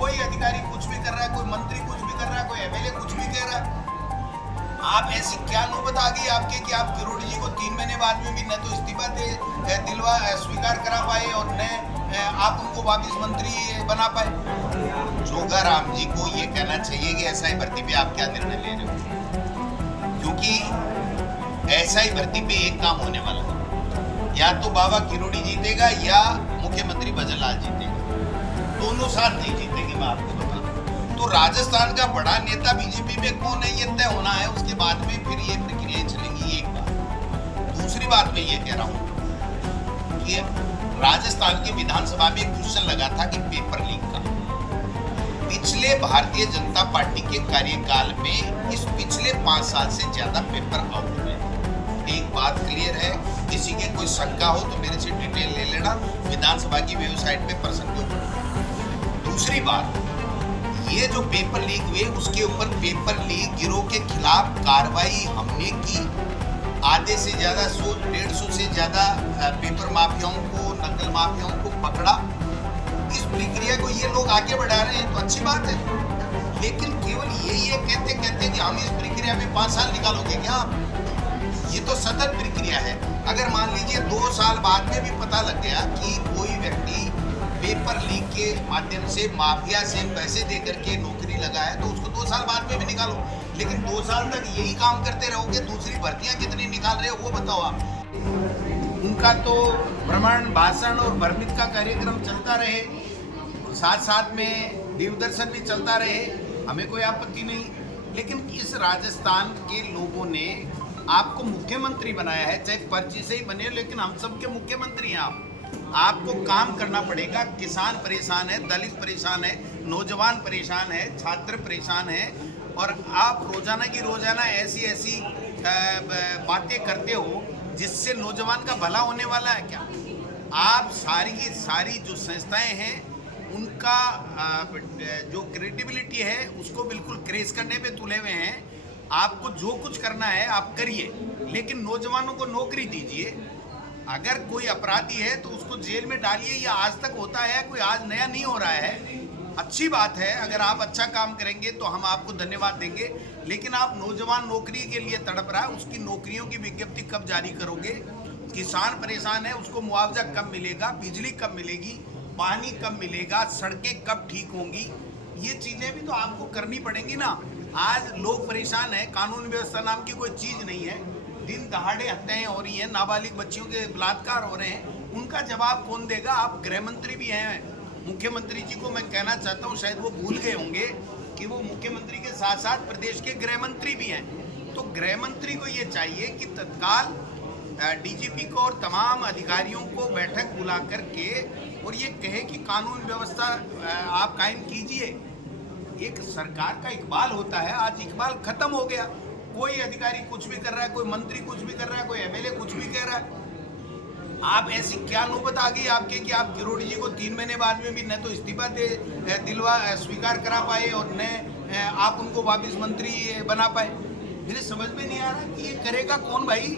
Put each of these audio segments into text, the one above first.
कोई अधिकारी कुछ भी कर रहा है, कोई मंत्री कुछ भी कर रहा है, कोई एमएलए कुछ भी कह रहा है। आप ऐसी क्या नौबत आ गई आपके कि आप किरोड़ी जी को 3 महीने बाद में भी न तो इस्तीफा दिलवा स्वीकार करा पाए और न आप उनको वापिस मंत्री बना पाए। जोगाराम जी को ये कहना चाहिए कि एसआई भर्ती पे आप क्या निर्णय ले रहे हो, क्योंकि एसआई भर्ती पे एक काम होने वाला है, या तो बाबा किरोड़ी जीतेगा या मुख्यमंत्री भजन लाल जीतेगा, दोनों साथ नहीं जीतेंगे। मैं आपको बता दूं, तो राजस्थान का बड़ा नेता बीजेपी में कौन है ये तय होना है, उसके बाद में फिर ये प्रक्रिया चलेगी। एक बात। दूसरी बात मैं ये कह रहा हूँ कि राजस्थान की विधानसभा में एक क्वेश्चन लगा था कि पेपर लीक का, पिछले भारतीय जनता पार्टी के कार्यकाल में इस पिछले 5 साल से ज्यादा पेपर आउट हुए। एक बात क्लियर है, किसी की कोई शंका हो तो मेरे से डिटेल ले लेना, विधानसभा की वेबसाइट पे प्रश्न के ऊपर। दूसरी बात, ये जो पेपर लीक हुए उसके ऊपर पेपर लीक गिरोह के खिलाफ कार्रवाई हमने की। आधे से ज्यादा 100-150 से ज्यादा पेपर माफियाओं को, नकल माफियाओं को पकड़ा। इस प्रक्रिया को ये लोग आगे बढ़ा रहे हैं तो अच्छी बात है, लेकिन केवल ये कहते कहते कि हम इस प्रक्रिया में 5 साल निकालोगे क्या आप? ये तो सतत प्रक्रिया है। अगर मान लीजिए 2 साल बाद में भी पता लग गया कि कोई व्यक्ति पेपर लीक के माध्यम से माफिया से पैसे दे करके नौकरी लगा है तो उसको 2 साल बाद में भी निकालो, लेकिन 2 साल तक यही काम करते रहोगे, दूसरी भर्तियां कितनी निकाल रहे हो वो बताओ आप। उनका तो भ्रमण, भाषण और भ्रमित का कार्यक्रम चलता रहे, साथ साथ में दूरदर्शन भी चलता रहे, हमें कोई आपत्ति नहीं। लेकिन इस राजस्थान के लोगों ने आपको मुख्यमंत्री बनाया है, चाहे पर्ची से ही बने, लेकिन हम सबके मुख्यमंत्री हैं आप। आपको काम करना पड़ेगा। किसान परेशान है, दलित परेशान है, नौजवान परेशान है, छात्र परेशान है, और आप रोजाना की रोजाना ऐसी ऐसी बातें करते हो जिससे नौजवान का भला होने वाला है क्या? आप सारी की सारी जो संस्थाएं हैं उनका जो क्रेडिबिलिटी है उसको बिल्कुल क्रेश करने पे तुले हुए हैं। आपको जो कुछ करना है आप करिए, लेकिन नौजवानों को नौकरी दीजिए। अगर कोई अपराधी है तो उसको जेल में डालिए। या आज तक होता है, कोई आज नया नहीं हो रहा है। अच्छी बात है, अगर आप अच्छा काम करेंगे तो हम आपको धन्यवाद देंगे, लेकिन आप नौजवान नौकरी के लिए तड़प रहा है, उसकी नौकरियों की विज्ञप्ति कब जारी करोगे? किसान परेशान है, उसको मुआवजा कब मिलेगा? बिजली कब मिलेगी? पानी कब मिलेगा? सड़कें कब ठीक होंगी? ये चीज़ें भी तो आपको करनी पड़ेंगी ना। आज लोग परेशान हैं, कानून व्यवस्था नाम की कोई चीज़ नहीं है, दिन दहाड़े हत्याएं हो रही हैं, नाबालिग बच्चियों के बलात्कार हो रहे हैं, उनका जवाब कौन देगा? आप गृह मंत्री भी हैं। मुख्यमंत्री जी को मैं कहना चाहता हूं, शायद वो भूल गए होंगे कि वो मुख्यमंत्री के साथ साथ प्रदेश के गृह मंत्री भी हैं। तो गृह मंत्री को ये चाहिए कि तत्काल डीजीपी को और तमाम अधिकारियों को बैठक बुला करके और ये कहे कि कानून व्यवस्था आप कायम कीजिए। एक सरकार का इकबाल होता है, आज इकबाल खत्म हो गया। कोई अधिकारी कुछ भी कर रहा है, कोई मंत्री कुछ भी कर रहा है, कोई एमएलए कुछ भी कह रहा है। आप ऐसी क्या नौबत आ गई आपके कि आप किरोड़ी जी को 3 महीने बाद में भी न तो इस्तीफा दिलवा स्वीकार करा पाए और न आप उनको वापिस मंत्री बना पाए? मेरे समझ में नहीं आ रहा कि ये करेगा कौन भाई।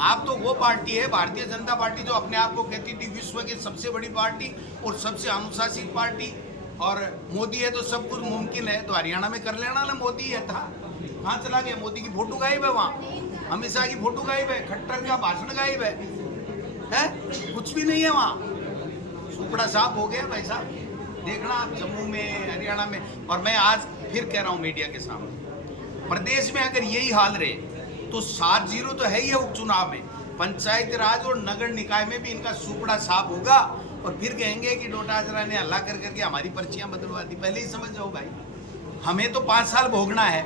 आप तो वो पार्टी है, भारतीय जनता पार्टी, जो अपने आप को कहती थी विश्व की सबसे बड़ी पार्टी और सबसे अनुशासित पार्टी, और मोदी है तो सब कुछ मुमकिन है। तो हरियाणा में कर लेना ना, मोदी है था, कहाँ चला गया? मोदी की फोटो गायब है वहाँ, अमित शाह की फोटो गायब है, खट्टर का भाषण गायब है, कुछ भी नहीं है वहाँ। सुपड़ा साफ हो गया भाई साहब, देखना आप जम्मू में, हरियाणा में। और मैं आज फिर कह रहा हूँ मीडिया के सामने, प्रदेश में अगर यही हाल रहे तो 7-0 तो है ही है उपचुनाव में, पंचायत राज और नगर निकाय में भी इनका सुपड़ा साफ होगा। और फिर कहेंगे कि डोटाजरा ने हल्ला कर करके हमारी पर्चियां बदलवा दी। पहले ही समझ जाओ भाई, हमें तो 5 साल भोगना है,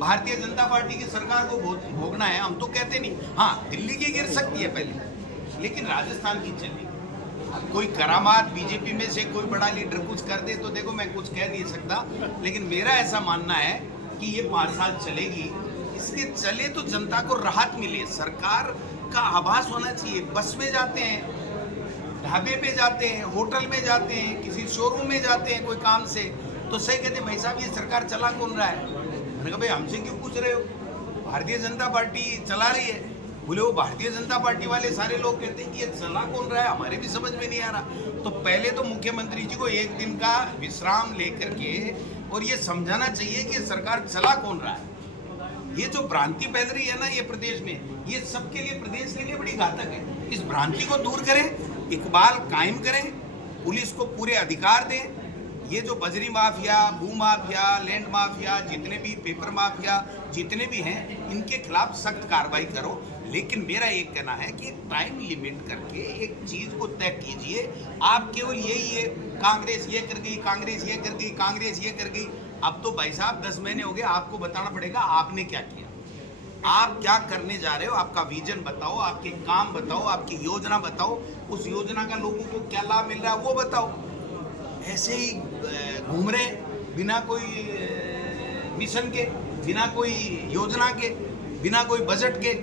भारतीय जनता पार्टी की सरकार को भोगना है। हम तो कहते नहीं, हाँ दिल्ली की गिर सकती है पहले, लेकिन राजस्थान की चलेगी। कोई करामात बीजेपी में से कोई बड़ा लीडर कुछ कर दे तो देखो मैं कुछ कह नहीं सकता, लेकिन मेरा ऐसा मानना है कि ये 5 साल चलेगी। इसलिए चले तो जनता को राहत मिले, सरकार का आभास होना चाहिए। बस में जाते हैं, ढाबे पे जाते हैं, होटल में जाते हैं, किसी शोरूम में जाते हैं कोई काम से, तो सही कहते हैं भाई साहब ये सरकार चला कौन रहा है? मैंने कहा भाई हमसे क्यों पूछ रहे हो, भारतीय जनता पार्टी चला रही है। बोले वो भारतीय जनता पार्टी वाले सारे लोग कहते हैं कि ये चला कौन रहा है, हमारे भी समझ में नहीं आ रहा। तो पहले तो मुख्यमंत्री जी को एक दिन का विश्राम लेकर के और ये समझाना चाहिए कि सरकार चला कौन रहा है। ये जो भ्रांति फैल रही है ना ये प्रदेश में, ये सबके लिए, प्रदेश के लिए बड़ी घातक है। इस भ्रांति को दूर करें, इकबाल कायम करें, पुलिस को पूरे अधिकार दें। ये जो बजरी माफिया, भू माफिया, लैंड माफिया, जितने भी पेपर माफिया जितने भी हैं, इनके खिलाफ सख्त कार्रवाई करो। लेकिन मेरा एक कहना है कि टाइम लिमिट करके एक चीज को तय कीजिए। आप केवल यही है, कांग्रेस ये कर गई, कांग्रेस ये कर गई, कांग्रेस ये कर गई। अब तो भाई साहब 10 महीने हो गए, आपको बताना पड़ेगा आपने क्या किया, आप क्या करने जा रहे हो, आपका विजन बताओ, आपके काम बताओ, आपकी योजना बताओ, उस योजना का लोगों को क्या लाभ मिल रहा है वो बताओ। ऐसे ही घूम रहे बिना कोई मिशन के, बिना कोई योजना के, बिना कोई बजट के।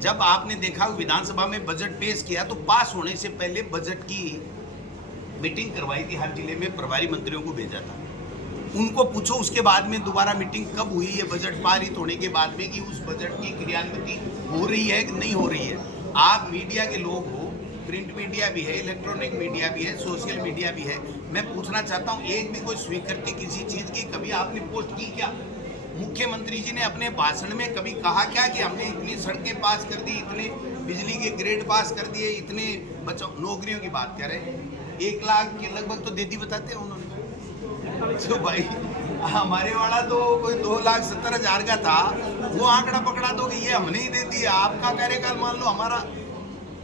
जब आपने देखा विधानसभा में बजट पेश किया तो पास होने से पहले बजट की मीटिंग करवाई थी, हर जिले में प्रभारी मंत्रियों को भेजा था। उनको पूछो उसके बाद में दोबारा मीटिंग कब हुई है बजट पारित होने के बाद में, कि उस बजट की क्रियान्विति हो रही है कि नहीं हो रही है। आप मीडिया के लोग हो, प्रिंट मीडिया भी है, इलेक्ट्रॉनिक मीडिया भी है, सोशल मीडिया भी है। मैं पूछना चाहता हूँ, एक भी कोई स्वीकृति किसी चीज़ की कभी आपने पोस्ट की क्या? मुख्यमंत्री जी ने अपने भाषण में कभी कहा क्या कि हमने इतनी सड़कें पास कर दी, इतने बिजली के ग्रेड पास कर दिए, इतने बच्चों नौकरियों की बात कर रहे हैं, 1 लाख के लगभग तो देती बताते हैं उन्होंने। तो भाई हमारे वाला तो कोई 2,70,000 का था, वो आंकड़ा पकड़ा दो कि ये हमने ही दे दिया, आपका कार्यकाल मान लो हमारा।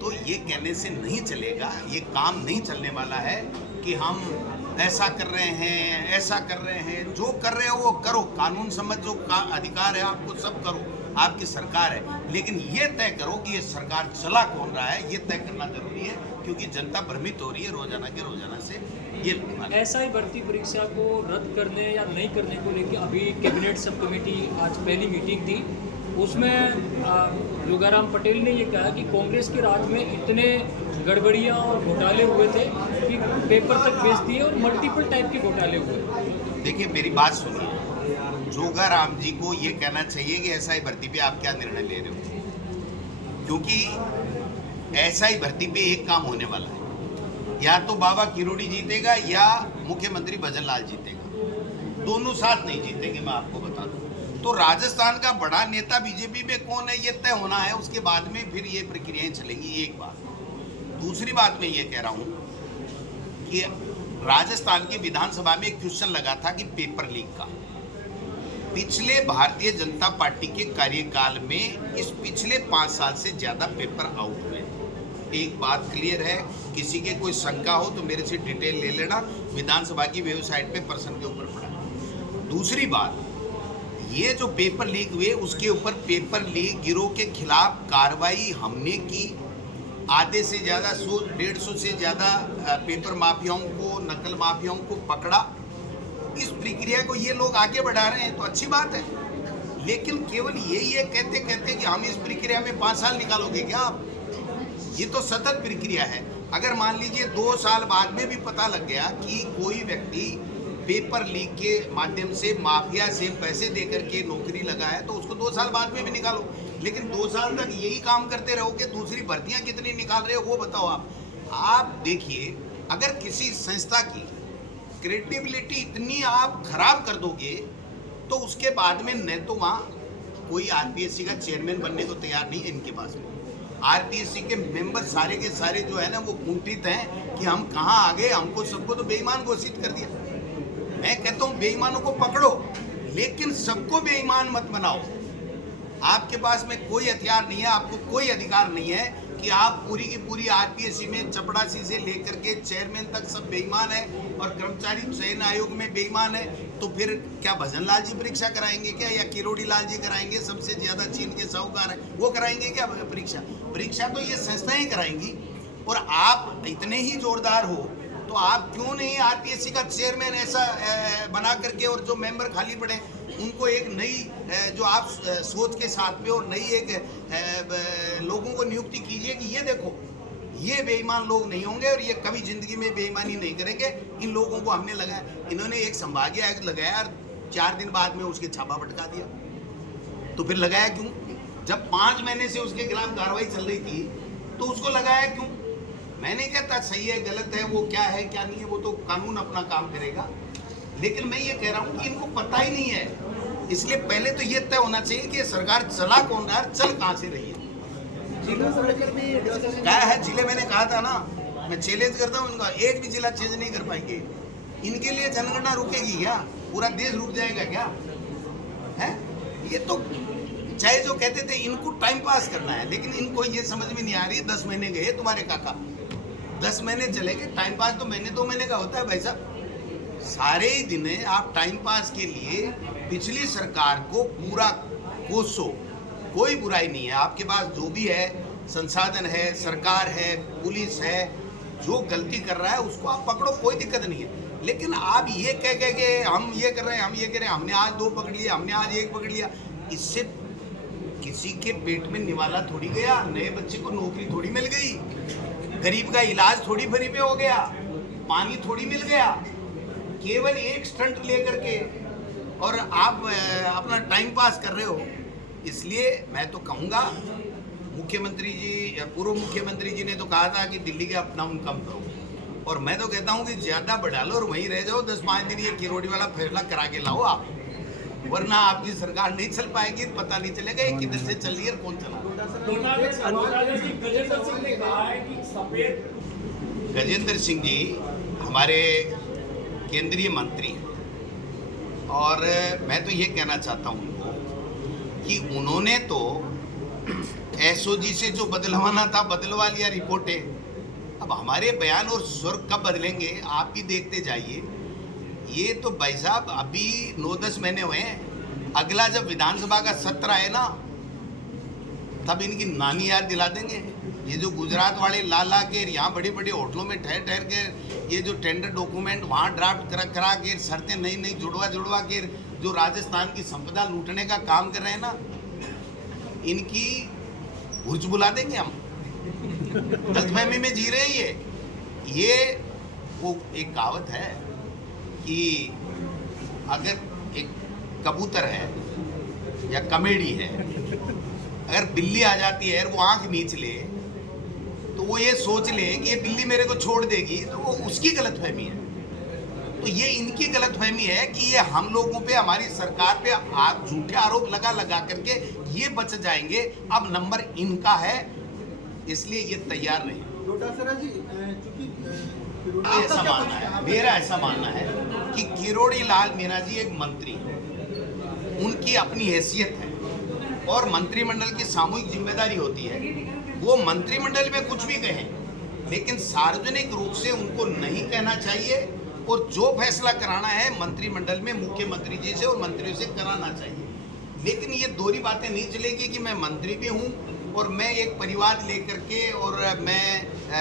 तो ये कहने से नहीं चलेगा, ये काम नहीं चलने वाला है कि हम ऐसा कर रहे हैं, ऐसा कर रहे हैं। जो कर रहे हो वो करो, कानून सम्मत जो अधिकार है आपको सब करो, आपकी सरकार है। लेकिन ये तय करो कि ये सरकार चला कौन रहा है, ये तय करना जरूरी है, क्योंकि जनता भ्रमित हो रही है रोजाना के रोजाना से। ये एसआई भर्ती परीक्षा को रद्द करने या नहीं करने को लेकर अभी कैबिनेट सब कमेटी आज पहली मीटिंग थी, उसमें योगाराम पटेल ने ये कहा कि कांग्रेस के राज में इतने गड़बड़ियाँ और घोटाले हुए थे कि पेपर तक बेच दिए और मल्टीपल टाइप के घोटाले हुए। देखिए मेरी बात सुनिए, जोगाराम जी को ये कहना चाहिए कि एसआई भर्ती पे आप क्या निर्णय ले रहे हो, क्योंकि एसआई भर्ती पे एक काम होने वाला है, या तो बाबा किरोड़ी जीतेगा या मुख्यमंत्री भजन लाल जीतेगा, दोनों साथ नहीं जीतेंगे। मैं आपको बता दूं तो राजस्थान का बड़ा नेता बीजेपी में कौन है ये तय होना है, उसके बाद में फिर ये प्रक्रियाएं चलेंगी। एक बात। दूसरी बात मैं ये कह रहा हूं कि राजस्थान की विधानसभा में एक क्वेश्चन लगा था कि पेपर लीक का, पिछले भारतीय जनता पार्टी के कार्यकाल में इस पिछले 5 साल से ज्यादा पेपर आउट हुए। एक बात क्लियर है, किसी के कोई शंका हो तो मेरे से डिटेल ले लेना, विधानसभा की वेबसाइट पे पर्सन के ऊपर पड़ा है। दूसरी बात, ये जो पेपर लीक हुए उसके ऊपर पेपर लीक गिरोह के खिलाफ कार्रवाई हमने की। आधे से ज़्यादा 100-150 से ज़्यादा पेपर माफियाओं को, नकल माफियाओं को पकड़ा। इस प्रक्रिया को ये लोग आगे बढ़ा रहे हैं तो अच्छी बात है, लेकिन केवल ये कहते कहते कि हम इस प्रक्रिया में 5 साल निकालोगे क्या आप? ये तो सतत प्रक्रिया है। अगर मान लीजिए 2 साल बाद में भी पता लग गया कि कोई व्यक्ति पेपर लीक के माध्यम से माफिया से पैसे देकर के नौकरी लगा है, तो उसको 2 साल बाद में भी निकालो। लेकिन 2 साल तक यही काम करते रहोगे, दूसरी भर्तियां कितनी निकाल रहे हो वो बताओ आप देखिए, अगर किसी संस्था की क्रेडिबिलिटी इतनी आप खराब कर दोगे तो उसके बाद में न तो वहाँ कोई आरपीएससी का चेयरमैन बनने को तैयार नहीं है इनके पास में। आरपीएससी के मेंबर सारे के सारे जो है ना वो कुंठित हैं कि हम कहाँ आ गए, हमको सबको तो बेईमान घोषित कर दिया। मैं कहता हूँ बेईमानों को पकड़ो, लेकिन सबको बेईमान मत बनाओ। आपके पास में कोई हथियार नहीं है, आपको कोई अधिकार नहीं है कि आप पूरी की पूरी आरपीएससी में चपड़ासी से लेकर के चेयरमैन तक सब बेईमान है और कर्मचारी चयन आयोग में बेईमान है। तो फिर क्या भजन लाल जी परीक्षा कराएंगे क्या, या किरोड़ी लाल जी कराएंगे? सबसे ज्यादा चीन के साहूकार है, वो कराएंगे क्या परीक्षा? तो ये संस्थाएं कराएंगी। और आप इतने ही जोरदार हो तो आप क्यों नहीं आरपीएससी का चेयरमैन ऐसा बना करके, और जो मेंबर खाली पड़े उनको एक नई जो आप सोच के साथ में और नई एक लोगों को नियुक्ति कीजिए कि ये देखो ये बेईमान लोग नहीं होंगे और ये कभी जिंदगी में बेईमानी नहीं करेंगे। इन लोगों को हमने लगाया, इन्होंने एक संभागीय आयुक्त लगाया और 4 दिन बाद में उसके छापा पटका दिया। तो फिर लगाया क्यों? जब 5 महीने से उसके खिलाफ कार्रवाई चल रही थी तो उसको लगाया क्यों? मैं नहीं कहता सही है गलत है, वो क्या है क्या नहीं है, वो तो कानून अपना काम करेगा। लेकिन मैं ये कह रहा हूँ कि इनको पता ही नहीं है, इसलिए पहले तो ये तय होना चाहिए कि ये सरकार चला कौन रहा है, चल कहाँ से रही है। क्या है जिले, मैंने कहा था ना, मैं चैलेंज करता हूँ इनका, एक भी जिला चेंज नहीं कर पाएंगे। इनके लिए जनगणना रुकेगी क्या? पूरा देश रुक जाएगा क्या? है ये तो, चाहे जो कहते थे इनको टाइम पास करना है, लेकिन इनको ये समझ में नहीं आ रही। 10 महीने गए तुम्हारे काका, 10 महीने चले गए, टाइम पास तो महीने 2 महीने का होता है भाई साहब। सारे दिन आप टाइम पास के लिए पिछली सरकार को पूरा कोसो, कोई बुराई नहीं है। आपके पास जो भी है संसाधन है, सरकार है, पुलिस है, जो गलती कर रहा है उसको आप पकड़ो, कोई दिक्कत नहीं है। लेकिन आप ये कह के हम ये कर रहे हैं, हम ये कह रहे हैं, हमने आज 2 पकड़ लिया, हमने आज 1 पकड़ लिया, इससे किसी के पेट में निवाला थोड़ी गया, नए बच्चे को नौकरी थोड़ी मिल गई, गरीब का इलाज थोड़ी फ्री में हो गया, पानी थोड़ी मिल गया। केवल एक स्टंट लेकर के और आप अपना टाइम पास कर रहे हो। इसलिए मैं तो कहूँगा, मुख्यमंत्री जी, पूर्व मुख्यमंत्री जी ने तो कहा था कि दिल्ली के अप डाउन कम करो, और मैं तो कहता हूँ कि ज़्यादा बढ़ा लो और वहीं रह जाओ। 10-5 दिन ये किरोड़ी वाला फैसला करा के लाओ आप, वरना आपकी सरकार नहीं चल पाएगी, पता नहीं चलेगा ये किधर से चल रही है, कौन चला। गजेंद्र सिंह जी हमारे केंद्रीय मंत्री हैं, और मैं तो ये कहना चाहता हूँ उनको कि उन्होंने तो एसओजी से जो बदलवाना था बदलवा लिया रिपोर्टें। अब हमारे बयान और स्वर कब बदलेंगे आप भी देखते जाइए। ये तो भाई साहब अभी 9-10 महीने हुए हैं, अगला जब विधानसभा का सत्र आए ना, तब इनकी नानी याद दिला देंगे। ये जो गुजरात वाले ला के यहाँ बड़े बड़े होटलों में ठहर के ये जो टेंडर डॉक्यूमेंट वहाँ ड्राफ्ट करा के शर्तें नई जुड़वा के जो राजस्थान की संपदा लूटने का काम कर रहे हैं ना, इनकी भुर्ज बुला देंगे हम। गलतफहमी में जी रहे हैं ये वो एक कहावत है कि अगर एक कबूतर है या कमेडी है, अगर बिल्ली आ जाती है और वो आंख नीच ले तो वो ये सोच ले कि ये बिल्ली मेरे को छोड़ देगी, तो वो उसकी गलतफहमी है। तो ये इनकी गलतफहमी है कि ये हम लोगों पे, हमारी सरकार पे आप झूठे आरोप लगा करके ये बच जाएंगे। अब नंबर इनका है, इसलिए ये तैयार नहीं। ऐसा मानना है, मेरा ऐसा मानना है कि किरोड़ी लाल मीणा जी एक मंत्री हैं, उनकी अपनी हैसियत है और मंत्रिमंडल की सामूहिक जिम्मेदारी होती है। वो मंत्रिमंडल में कुछ भी कहें, लेकिन सार्वजनिक रूप से उनको नहीं कहना चाहिए, और जो फैसला कराना है मंत्रिमंडल में मुख्यमंत्री जी से और मंत्रियों से कराना चाहिए। लेकिन ये दोहरी बातें नहीं चलेगी कि मैं मंत्री भी हूँ और मैं एक परिवार लेकर के, और मैं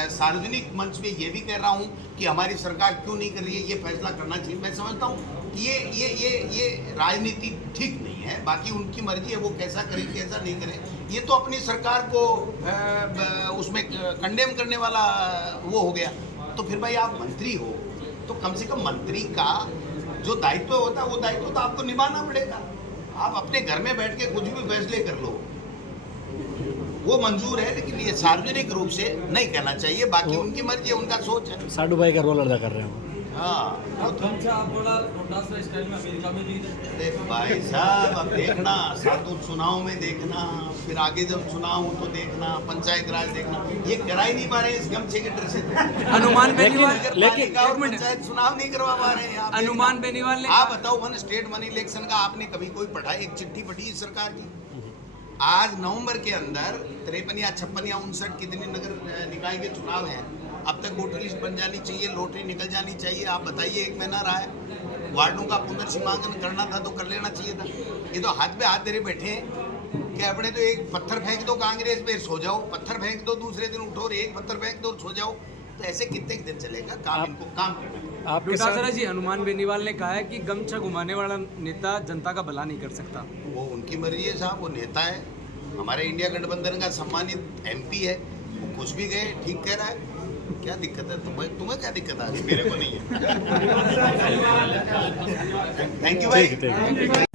सार्वजनिक मंच पे ये भी कह रहा हूँ कि हमारी सरकार क्यों नहीं कर रही है, ये फैसला करना चाहिए। मैं समझता हूँ कि ये राजनीति ठीक नहीं है। बाकी उनकी मर्जी है, वो कैसा करें कैसा नहीं करें, ये तो अपनी सरकार को उसमें कंडेम करने वाला वो हो गया। तो फिर भाई आप मंत्री हो तो कम से कम मंत्री का जो दायित्व होता है वो दायित्व तो आपको निभाना पड़ेगा। आप अपने घर में बैठ के कुछ भी फैसले कर लो, वो मंजूर है, लेकिन ये सार्वजनिक रूप से नहीं कहना चाहिए। बाकी उनकी मर्जी है, उनका सोच है। साडू भाई का रोल अदा कर रहे हैं। हाँ स्टाइल में अमेरिका में भी भाई साहब, अब देखना सातों चुनाव में देखना, फिर आगे जब चुनाव हो तो देखना, पंचायत राज देखना, ये करा ही नहीं पा रहे इस गमछे के डर से। अनुमान बेनीवाल, लेकिन पंचायत चुनाव नहीं करवा पा रहे हैं। अनुमान बेनीवाल ने, आप बताओ, वन स्टेट वन इलेक्शन का आपने कभी कोई पढ़ा, एक चिट्ठी पढ़ी इस सरकार की? आज नवंबर के अंदर 53 या 56 या 59 कितने नगर निकाय के चुनाव हैं, अब तक वोटर लिस्ट बन जानी चाहिए, लॉटरी निकल जानी चाहिए। आप बताइए, 1 महीना रहा है, वार्डों का पुनर्सीमांकन करना था तो कर लेना चाहिए था। ये तो हाथ पे हाथ धरे बैठे हैं कि अपने तो एक पत्थर फेंक दो कांग्रेस पे, सो जाओ, पत्थर फेंक दो दूसरे दिन उठो, और एक पत्थर फेंक दो सो जाओ। तो ऐसे कितने दिन चलेगा काम? इनको काम करना। आपके साथ जी, हनुमान बेनीवाल ने कहा है कि गमछा घुमाने वाला नेता जनता का भला नहीं कर सकता। वो उनकी मर्जी है साहब, वो नेता है, हमारे इंडिया गठबंधन का सम्मानित MP है, वो कुछ भी गए ठीक कह रहा है। क्या दिक्कत है तुम्हें क्या दिक्कत आ रही? मेरे को नहीं है। थैंक यू भाई।